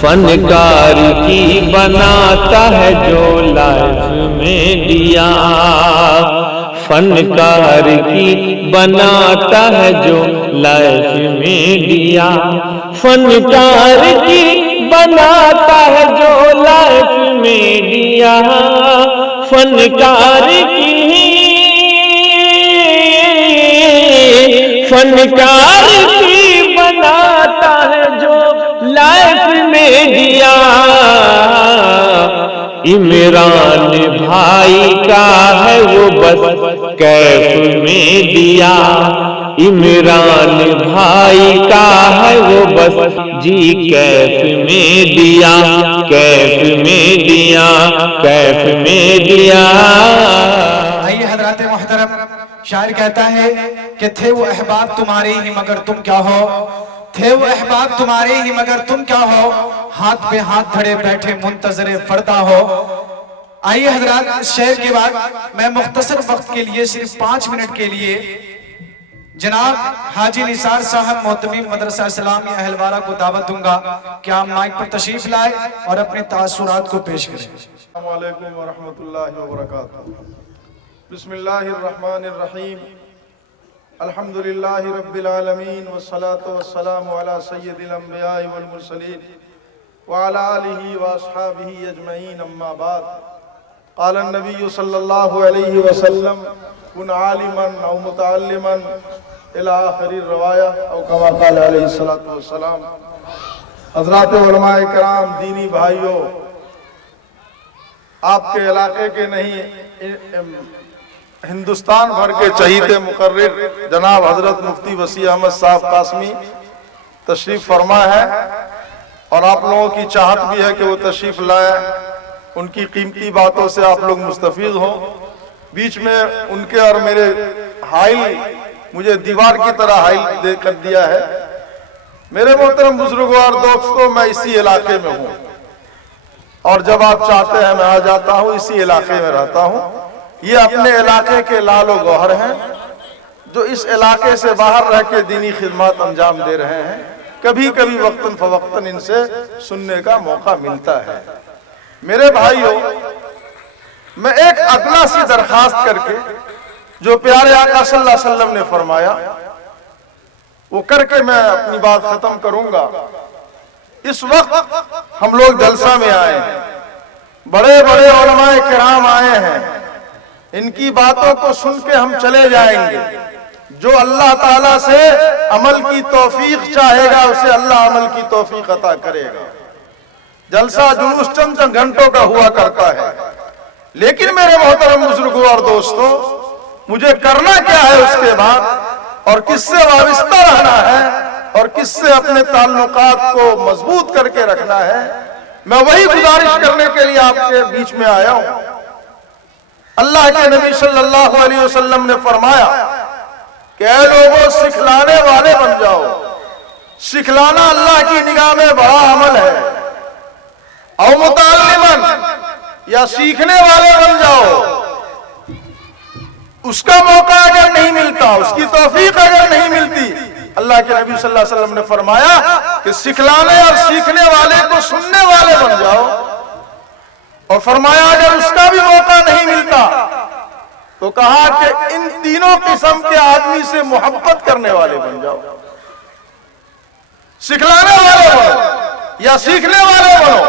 فنکار کی بناتا ہے جو لائف میں دیا، فنکار کی بناتا ہے جو لائف میں دیا، فنکار کی بناتا ہے جو لائف میں دیا، فنکار کی بناتا ہے جو لائف میں دیا۔ عمران بھائی کا ہے وہ بس کیف میں دیا، عمران بھائی کا ہے وہ بس جی کیف میں دیا، کیف میں دیا، کیف میں دیا۔ آئیے حضرات محترم، شاعر کہتا ہے کہ تھے وہ احباب تمہارے ہی مگر تم کیا ہو، تھے وہ احباب تمہارے ہی مگر تم کیا ہو، ہاتھ پہ ہاتھ دھڑے بیٹھے منتظر فردا ہو۔ آئیے حضرات، اس شعر کے بعد میں مختصر وقت کے لیے صرف 5 منٹ کے لیے جناب حاجی نثار صاحب محتمیم مدرسہ اسلامیہ اہلوارہ کو دعوت دوں گا کہ آپ مائک پر تشریف لائیں اور اپنے تاثرات کو پیش کریں۔ السلام علیکم ورحمۃ اللہ وبرکاتہ۔ بسم اللہ الرحمن الرحیم، الحمدللہ رب العالمین والصلاة والسلام علی سید الانبیاء والمرسلین وعلی آلہ واصحابہ اجمعین، اما بعد۔ قال النبی صلی اللہ علیہ وسلم کن عالما او متعلما الی آخر الروایہ، او کما قال علیہ السلام۔ حضرات علماء کرام، دینی بھائیوں، آپ کے علاقے کے نہیں ہندوستان بھر کے چہیتے مقرر جناب حضرت مفتی وسیع احمد صاحب قاسمی تشریف فرما ہے، اور آپ لوگوں کی چاہت بھی ہے کہ وہ تشریف لائیں، ان کی قیمتی باتوں سے آپ لوگ مستفید ہوں۔ بیچ میں ان کے اور میرے حائل مجھے دیوار کی طرح حائل دے کر دیا ہے۔ میرے محترم بزرگوں اور دوستوں، میں اسی علاقے میں ہوں، اور جب آپ چاہتے ہیں میں آ جاتا ہوں، اسی علاقے میں رہتا ہوں۔ یہ اپنے علاقے کے لال و گوہر ہیں جو اس علاقے سے باہر رہ کے دینی خدمات انجام دے رہے ہیں۔ کبھی کبھی وقتاً فوقتاً ان سے سننے کا موقع ملتا ہے۔ میرے بھائیوں، میں ایک ادنا سی درخواست کر کے جو پیارے آقا صلی اللہ علیہ وسلم نے فرمایا وہ کر کے میں اپنی بات ختم کروں گا۔ اس وقت ہم لوگ جلسہ میں آئے ہیں، بڑے بڑے علماء کرام آئے ہیں، ان کی باتوں کو سن کے ہم چلے جائیں گے۔ جو اللہ تعالیٰ سے عمل کی توفیق چاہے گا اسے اللہ عمل کی توفیق عطا کرے گا۔ جلسہ جلوس چند گھنٹوں کا ہوا کرتا ہے، لیکن میرے محترم بزرگوں اور دوستوں، مجھے کرنا کیا ہے اس کے بعد، اور کس سے وابستہ رہنا ہے، اور کس سے اپنے تعلقات کو مضبوط کر کے رکھنا ہے، میں وہی گزارش کرنے کے لیے آپ کے بیچ میں آیا ہوں۔ اللہ کے نبی صلی اللہ علیہ وسلم نے فرمایا کہ اے لوگوں، سکھلانے والے بن جاؤ۔ سکھلانا اللہ کی نگاہ میں بڑا عمل ہے۔ او متعلمن، یا سیکھنے والے بن جاؤ۔ اس کا موقع اگر نہیں ملتا، اس کی توفیق اگر نہیں ملتی، اللہ کے نبی صلی اللہ علیہ وسلم نے فرمایا کہ سکھلانے اور سیکھنے والے کو سننے والے بن جاؤ، اور فرمایا اگر اس کا بھی موقع نہیں ملتا تو کہا کہ ان تینوں قسم کے آدمی سے محبت کرنے والے بن جاؤ۔ سکھلانے والے بنو، یا سیکھنے والے بنو،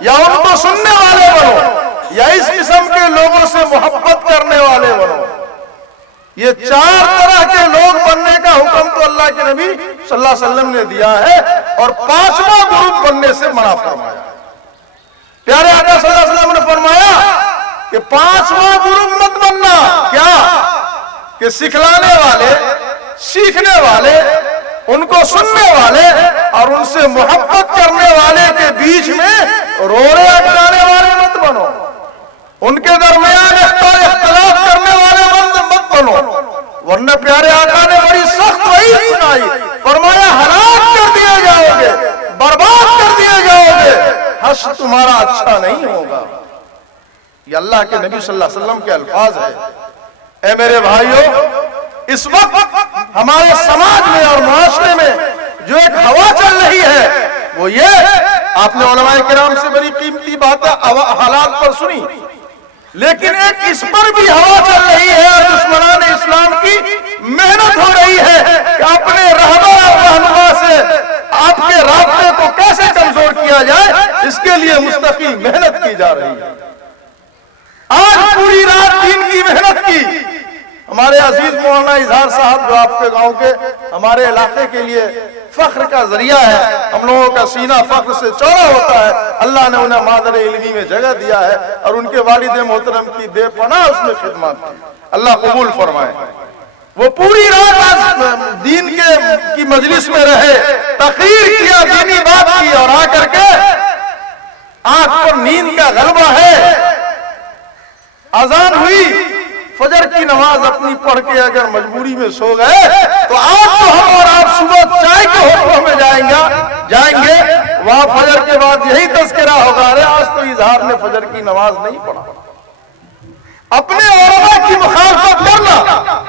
یا ان کو سننے والے بنو، یا اس قسم کے لوگوں سے محبت کرنے والے بنو۔ یہ 4 طرح کے لوگ بننے کا حکم تو اللہ کے نبی صلی اللہ علیہ وسلم نے دیا ہے، اور 5واں گروپ بننے سے منع فرمایا۔ پیارے آقا صلی اللہ علیہ وسلم نے فرمایا کہ 5واں گروپ مت بننا۔ کیا؟ کہ سکھلانے والے، سیکھنے والے، ان کو سننے والے اور ان سے محبت کرنے والے کے بیچ میں روڑے اٹکانے والے مت بنو۔ ان کے درمیان اختلاف کرنے والے مت بنو، ورنہ پیارے آقا نے بڑی سخت وعید سنائی، فرمایا ہلاک کر دیے جاؤ گے، برباد کر دیے جاؤ گے، حشر تمہارا اچھا نہیں ہوگا۔ یہ اللہ کے نبی صلی اللہ علیہ وسلم کے الفاظ ہیں۔ اے میرے بھائیوں، اس وقت ہمارے سماج میں اور معاشرے میں جو ایک ہوا چل رہی ہے وہ یہ آپ نے علماء کرام سے بڑی قیمتی باتیں حالات پر سنی، لیکن ایک اس پر بھی ہوا چل رہی ہے اور دشمنان اسلام کی محنت ہو رہی ہے کہ اپنے رہبر اور رہنما سے آپ کے رابطے کو کیسے کمزور کیا جائے، اس کے لیے مستقل محنت کی جا رہی ہے۔ آج پوری رات دین کی محنت کی ہمارے عزیز مولانا اظہار صاحب، جو آپ کے گاؤں کے ہمارے علاقے کے لیے فخر کا ذریعہ ہے، ہم لوگوں کا سینہ فخر سے چوڑا ہوتا ہے، اللہ نے انہیں مادر علمی میں جگہ دیا ہے اور ان کے والد محترم کی بے پناہ اس میں خدمات کی، اللہ قبول فرمائے۔ وہ پوری رات دین کی مجلس میں رہے، تقریر کیا، دینی بات کی، اور آ کر کے آنکھ پر نیند کا غلبہ ہے، اذان ہوئی، فجر کی نماز اپنی پڑھ کے اگر مجبوری میں سو گئے تو آج تو ہم اور آپ صبح چائے کے ہوٹلوں میں جائیں گے، وہاں فجر کے بعد یہی تذکرہ ہوگا، ارے آج تو اظہار نے فجر کی نماز نہیں پڑھا۔ اپنے علماء کی مخالفت کرنا،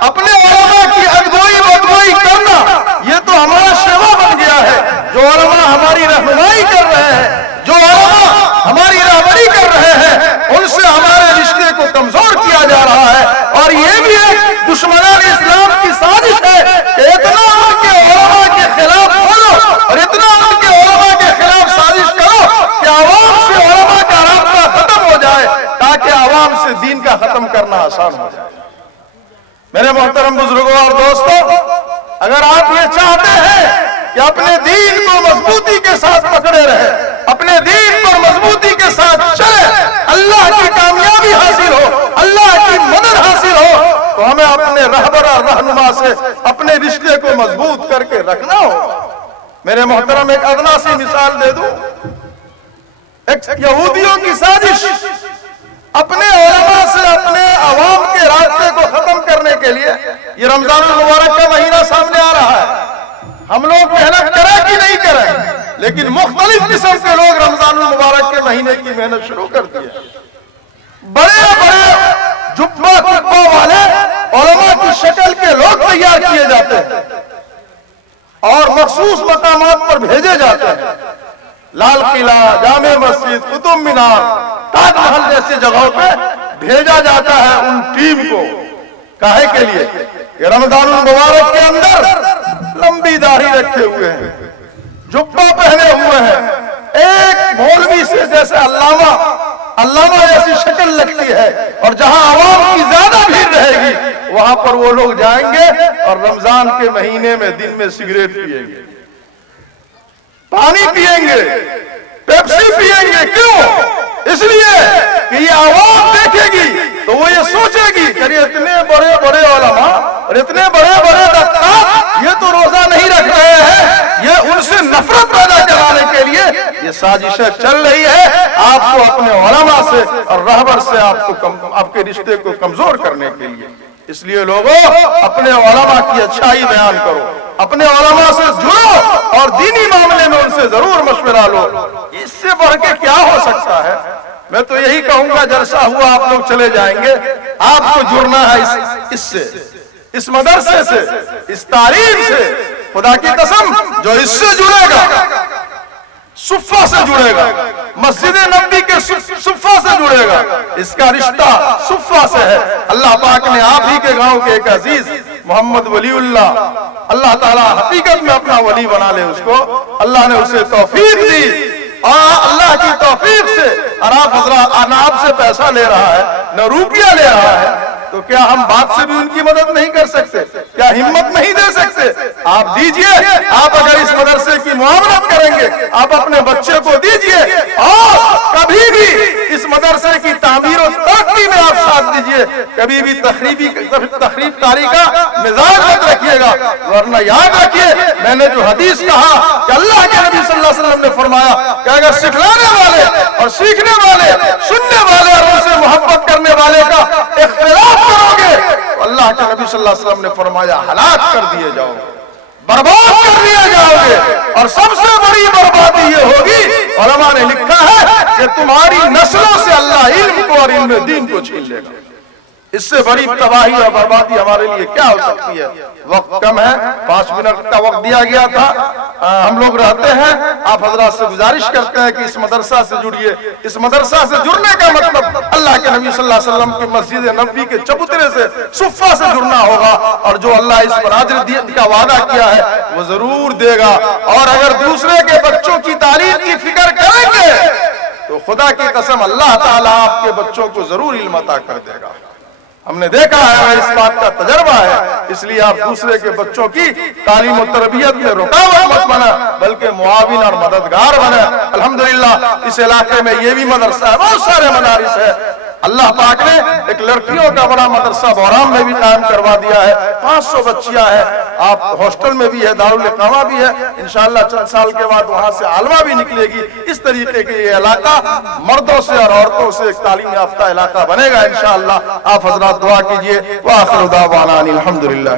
اپنے علماء کی اگوئی بدگوئی کرنا، یہ تو ہمارا شیوا بن گیا ہے۔ جو علماء ہماری رہنمائی کر رہے ہیں، جو علماء ہماری رہبری کر رہے ہیں، ان سے ہمارے رشتے کو کمزور کیا جا رہا ہے، اور یہ بھی ایک دشمنان اسلام کی سازش ہے کہ اتنا ان کے علماء کے خلاف بولو اور اتنا ان کے علماء کے خلاف سازش کرو کہ عوام سے علماء کا رابطہ ختم ہو جائے، تاکہ عوام سے دین کا ختم کرنا آسان ہو جائے۔ میرے محترم بزرگوں اور دوستوں، اگر آپ یہ چاہتے ہیں کہ اپنے دین کو مضبوطی کے ساتھ پکڑے رہے، اپنے دین پر مضبوطی کے ساتھ چلے، اللہ کی کامیابی حاصل ہو، اللہ کی مدد حاصل ہو، تو ہمیں اپنے رہبر اور رہنما سے اپنے رشتے کو مضبوط کر کے رکھنا ہوگا۔ میرے محترم، ایک ادنا سی مثال دے دوں، ایک یہودیوں کی سازش اپنے علماء سے اپنے عوام کے رابطے کو ختم کرنے کے لیے، یہ رمضان المبارک کا مہینہ سامنے آ رہا ہے، ہم لوگ محنت کریں کہ نہیں کریں، لیکن مختلف قسم کے لوگ رمضان المبارک کے مہینے کی محنت شروع کر دی ہے۔ بڑے بڑے جبہ کبہ والے علماء کی شکل کے لوگ تیار کیے جاتے ہیں اور مخصوص مقامات پر بھیجے جاتے ہیں، لال قلعہ، جامع مسجد، قطب مینار، تاج محل جیسی جگہوں پہ بھیجا جاتا ہے ان ٹیم کو، کاہے کے لیے کہ رمضان المبارک کے اندر لمبی داڑھی رکھے ہوئے ہیں، جبہ پہنے ہوئے ہیں، ایک مولوی سے جیسے علامہ جیسی شکل لگتی ہے، اور جہاں عوام کی زیادہ بھیڑ رہے گی وہاں پر وہ لوگ جائیں گے اور رمضان کے مہینے میں دن میں سگریٹ پیئیں گے، پانی پیئیں گے، پیپسی پیئیں گے۔ کیوں؟ اس لیے کہ یہ عوام دیکھے گی تو وہ یہ سوچے گی کہ اتنے بڑے بڑے علماء اور اتنے بڑے بڑے دکتار یہ تو روزہ نہیں رکھ رہے ہیں، یہ ان سے نفرت پیدا کرانے کے لیے یہ سازشیں چل رہی ہے، آپ کو اپنے علماء سے اور رہبر سے آپ کے رشتے کو کمزور کرنے کے لیے۔ اس لیے لوگوں، اپنے علماء کی اچھائی بیان کرو، اپنے علماء سے جڑو اور دینی معاملے میں ان سے ضرور مشورہ لو۔ اس سے بڑھ کے کیا ہو سکتا ہے؟ میں تو یہی کہوں گا، جلسہ ہوا آپ لوگ چلے جائیں گے، آپ کو جڑنا ہے اس سے، اس مدرسے سے، اس تعلیم سے۔ خدا کی قسم، جو اس سے جڑے گا صفہ سے جڑے گا، مسجد نبوی کے صفہ سے جڑے گا، اس کا رشتہ صفہ سے ہے۔ اللہ پاک نے آپ ہی کے گاؤں کے ایک عزیز محمد ولی اللہ تعالیٰ حقیقت میں اپنا ولی بنا لے اس کو، اللہ نے اسے توفیق دی، اور اللہ کی توفیق سے اور آپ حضرات نہ آپ سے پیسہ لے رہا ہے نہ روپیہ لے رہا ہے، تو کیا ہم بات سے بھی ان کی مدد نہیں کر سکتے؟ کیا ہمت نہیں دے سکتے؟ آپ دیجئے، آپ اگر اس مدرسے کی معاونت کریں گے، آپ اپنے بچے کو دیجئے، اور کبھی بھی اس مدرسے کی تعمیر و ترقی میں آپ ساتھ دیجئے، کبھی بھی تخریب کاری کا مزاج مت رکھیے گا، ورنہ یاد رکھیے میں نے جو حدیث کہا کہ اللہ کے نبی صلی اللہ علیہ وسلم نے فرمایا کہ اگر سکھلانے والے اور سیکھنے والے، سننے والے اور ان سے محبت کرنے والے کا اختلاف کرو گے تو اللہ کے نبی صلی اللہ علیہ وسلم نے فرمایا ہلاک کر دیے جاؤ گے، برباد کر دیے جاؤ گے، اور سب سے بڑی بربادی یہ ہوگی، علماء نے لکھا ہے کہ تمہاری نسلوں سے اللہ علم کو اور علم دین کو چھین لے گا۔ اس سے بڑی تباہی اور بربادی ہمارے لیے کیا ہو سکتی ہے؟ وقت کم ہے، 5 منٹ کا وقت دیا گیا تھا، ہم لوگ رہتے ہیں، آپ حضرات سے گزارش کرتے ہیں کہ اس مدرسہ سے جڑیے۔ اس مدرسہ سے جڑنے کا مطلب اللہ کے نبی صلی اللہ علیہ وسلم کی مسجد نبوی کے چبوترے سے، صفہ سے جڑنا ہوگا، اور جو اللہ اس پر اجر کا وعدہ کیا ہے وہ ضرور دے گا۔ اور اگر دوسرے کے بچوں کی تعلیم کی فکر کریں گے تو خدا کی قسم اللہ تعالیٰ آپ کے بچوں کو ضرور علم عطا کر دے گا۔ ہم نے دیکھا ہے، اس بات کا تجربہ ہے، اس لیے آپ دوسرے کے بچوں کی تعلیم و تربیت میں رکاوٹ مت بنا، بلکہ معاون اور مددگار بنے۔ الحمدللہ اس علاقے میں یہ بھی مدرسہ ہے، بہت سارے مدارس ہے۔ اللہ پاک نے ایک لڑکیوں کا بڑا مدرسہ بورام میں بھی قائم کروا دیا ہے، 500 بچیاں ہیں، آپ ہاسٹل میں بھی ہے، دارالاقامہ بھی ہے، انشاءاللہ چند سال کے بعد وہاں سے عالمہ بھی نکلے گی۔ اس طریقے کے یہ علاقہ مردوں سے اور عورتوں سے ایک تعلیم یافتہ علاقہ بنے گا انشاءاللہ۔ آپ حضرات دعا کیجئے۔ وآخر دعوانا الحمدللہ۔